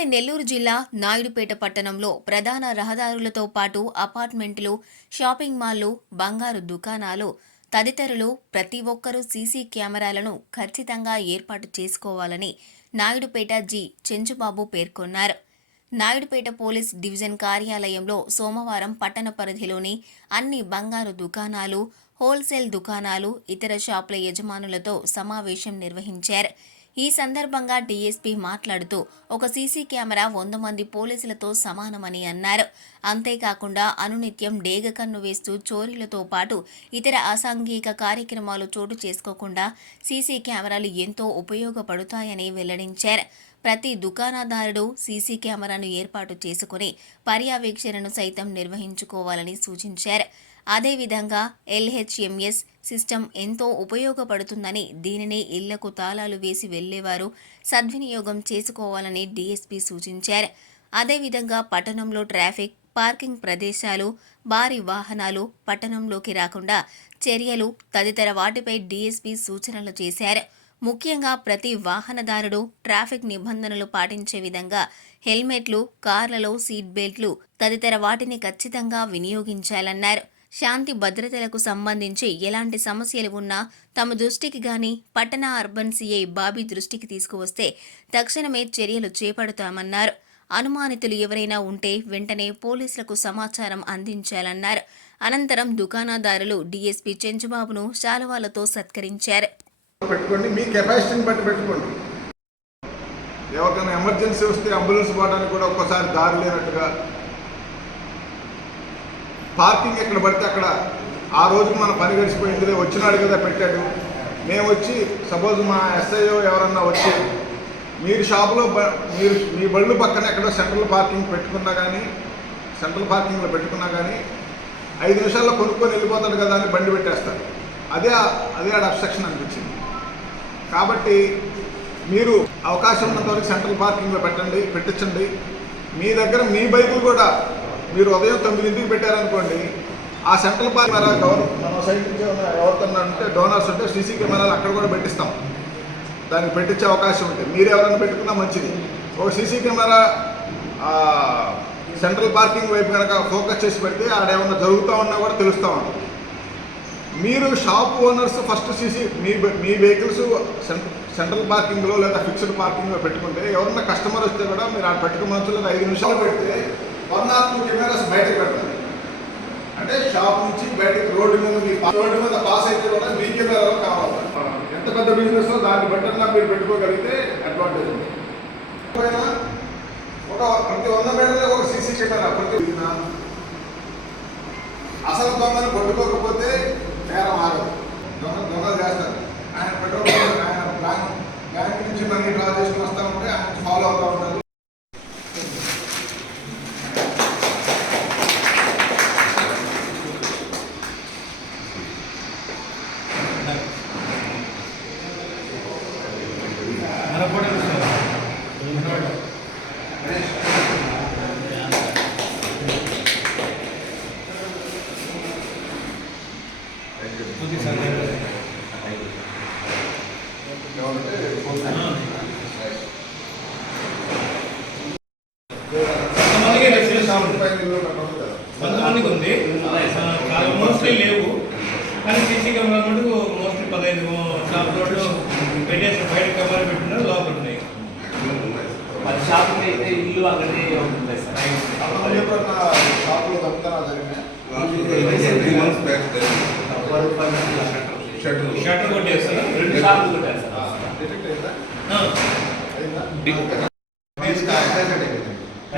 ఉమ్మడి నెల్లూరు జిల్లా నాయుడుపేట పట్టణంలో ప్రధాన రహదారులతో పాటు అపార్ట్మెంట్లు, షాపింగ్ మాల్లు, బంగారు దుకాణాలు తదితరులు ప్రతి ఒక్కరూ సీసీ కెమెరాలను ఖచ్చితంగా ఏర్పాటు చేసుకోవాలని నాయుడుపేట జి. చెంచుబాబు పేర్కొన్నారు. నాయుడుపేట పోలీస్ డివిజన్ కార్యాలయంలో సోమవారం పట్టణ పరిధిలోని అన్ని బంగారు దుకాణాలు, హోల్సేల్ దుకాణాలు, ఇతర షాపుల యజమానులతో సమావేశం నిర్వహించారు. ఈ సందర్భంగా డీఎస్పీ మాట్లాడుతూ ఒక సీసీ కెమెరా 100 మంది పోలీసులతో సమానమని అన్నారు. అంతేకాకుండా అనునిత్యం డేగ కన్ను వేస్తూ చోరీలతో పాటు ఇతర అసాంఘిక కార్యక్రమాలు చోటు చేసుకోకుండా సీసీ కెమెరాలు ఎంతో ఉపయోగపడతాయని వెల్లడించారు. ప్రతి దుకాణదారుడు సీసీ కెమెరాను ఏర్పాటు చేసుకుని పర్యవేక్షణను సైతం నిర్వహించుకోవాలని సూచించారు. అదేవిధంగా ఎల్హెచ్ఎంఎస్ సిస్టమ్ ఎంతో ఉపయోగపడుతుందని, దీనిని ఇళ్లకు తాళాలు వేసి వెళ్లేవారు సద్వినియోగం చేసుకోవాలని డీఎస్పీ సూచించారు. అదేవిధంగా పట్టణంలో ట్రాఫిక్, పార్కింగ్ ప్రదేశాలు, భారీ వాహనాలు పట్టణంలోకి రాకుండా చర్యలు తదితర వాటిపై డీఎస్పీ సూచనలు చేశారు. ముఖ్యంగా ప్రతి వాహనదారుడు ట్రాఫిక్ నిబంధనలు పాటించే విధంగా హెల్మెట్లు, కార్లలో సీట్ బెల్ట్లు తదితర వాటిని ఖచ్చితంగా వినియోగించాలన్నారు. శాంతి భద్రతలకు సంబంధించి ఎలాంటి సమస్యలు ఉన్నా తమ దృష్టికి గాని పట్టణ అర్బన్ సీఐ బాబీ దృష్టికి తీసుకువస్తే తక్షణమే చర్యలు చేపడతామన్నారు. అనుమానితులు ఎవరైనా ఉంటే వెంటనే పోలీసులకు సమాచారం అందించాలన్నారు. అనంతరం దుకాణదారులు డీఎస్పీ చెంచుబాబును శాలువాలతో సత్కరించారు. పెట్టుకోండి, మీ కెపాసిటీని బట్టి పెట్టుకోండి. ఎవరికైనా ఎమర్జెన్సీ వస్తే అంబులెన్స్ పోవడానికి కూడా ఒక్కసారి దారి లేనట్టుగా, పార్కింగ్ ఎక్కడ పడితే అక్కడ ఆ రోజుకి మన పని గడిచిపోయిందిలే, వచ్చినాడు కదా పెట్టాడు, మేము వచ్చి సపోజ్ మా ఎస్ఐఓ ఎవరన్నా వచ్చి మీరు షాపులో మీ బళ్ళు పక్కన ఎక్కడో సెంట్రల్ పార్కింగ్ పెట్టుకున్నా కానీ, సెంట్రల్ పార్కింగ్లో పెట్టుకున్నా కానీ 5 నిమిషాల్లో కొనుక్కొని వెళ్ళిపోతాడు కదా అని బండి పెట్టేస్తారు. అదే ఆడ అబ్స్ట్రక్షన్ అనిపించింది. కాబట్టి మీరు అవకాశం ఉన్నంతవరకు సెంట్రల్ పార్కింగ్లో పెట్టించండి. మీ దగ్గర మీ బైకులు కూడా మీరు ఉదయం 9ంటికి పెట్టారనుకోండి, ఆ సెంట్రల్ పార్క్ మన సైడ్ నుంచి ఎవరికన్నా ఉంటే డోనర్స్ ఉంటే సీసీ కెమెరాలు అక్కడ కూడా పెట్టిస్తాం. దానికి పెట్టించే అవకాశం ఉంటే మీరు ఎవరైనా పెట్టుకున్నా మంచిది. ఒక సీసీ కెమెరా సెంట్రల్ పార్కింగ్ వైపు కనుక ఫోకస్ చేసి పెడితే ఆడేమన్నా జరుగుతూ ఉన్నా కూడా తెలుస్తూ ఉంటుంది. మీరు షాప్ ఓనర్స్ ఫస్ట్ సీసీ మీ వెహికల్స్ సెంట్రల్ పార్కింగ్లో లేదా ఫిక్స్డ్ పార్కింగ్లో పెట్టుకుంటే ఎవరన్నా కస్టమర్ వస్తే కూడా మీరు ఆ పెట్టుకున్న 5 నిమిషాలు పెడితే 1 or 2 కెమెరాస్ బయటకు పెడతారు. అంటే షాప్ నుంచి బయటకు రోడ్డు మీద పాస్ అయితే కూడా మీ కెమెరాలో కావాలి. ఎంత పెద్ద బిజినెస్ దాన్ని బట్టి మీరు పెట్టుకోగలిగితే అడ్వాంటేజ్ ఉంది. ప్రతి 100 మీటర్లో ఒక సీసీ కెమెరా అసలు దొంగను పట్టుకోకపోతే నేరం ఆగదు. దొంగలు చేస్తారు. ఆయన పెట్రోల్ ఆయన బ్యాంక్ నుంచి మనీ డ్రా చేసుకుని వస్తూ ఉంటే ఆయన ఫాలో అవుతూ ఉంటారు. కొంతమందికి ఉంది, మోస్ట్లీ లేవు. కానీ సీసీ కెమెరా మటుకు మోస్ట్లీ 15 షాప్ రోడ్లు పెట్టేసి బయట కెమెరా పెట్టిన లోపల ఉన్నాయి. 10 షాపులు అయితే ఇల్లు అక్కడే ఉంటుంది సార్. షట్టర్ కొట్టేస్తారు. 2 షాపులు కొట్టారు సార్.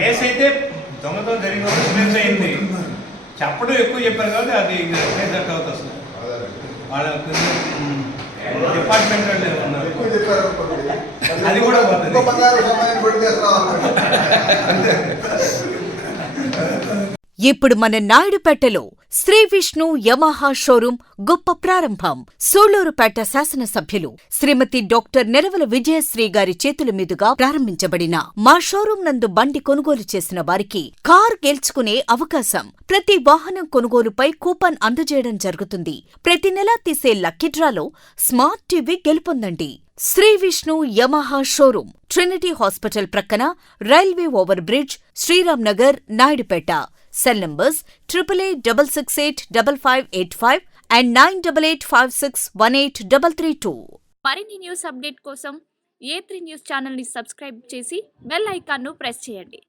కేసు అయితే దొంగతో జరిగిన ఎక్స్పీరియన్స్ అయింది. చెప్పడం ఎక్కువ చెప్పారు కాబట్టి అది దట్ అవుతుంది. అసలు వాళ్ళ డిపార్ట్మెంట్ అది కూడా ఇప్పుడు మన నాయుడుపేటలో శ్రీ విష్ణు యమహా షోరూం గొప్ప ప్రారంభం. సూళ్లూరుపేట శాసనసభ్యులు శ్రీమతి డాక్టర్ నెరవల విజయశ్రీ గారి చేతుల మీదుగా ప్రారంభించబడిన మా షోరూం నందు బండి కొనుగోలు చేసిన వారికి కార్ గెలుచుకునే అవకాశం. ప్రతి వాహనం కొనుగోలుపై కూపన్ అందజేయడం జరుగుతుంది. ప్రతి నెలా తీసే లక్కీ డ్రాలో స్మార్ట్ టీవీ గెలుపొందండి. Shri Vishnu Yamaha showroom, Trinity hospital ప్రక్కన, railway over bridge, Sriram Nagar, Naidupeta. Cell numbers 88685585 and 9885618332. మరిన్ని న్యూస్ అప్డేట్ కోసం A3 న్యూస్ ఛానల్ని సబ్స్క్రైబ్ చేసి బెల్ ఐకాన్ను ప్రెస్ చేయండి.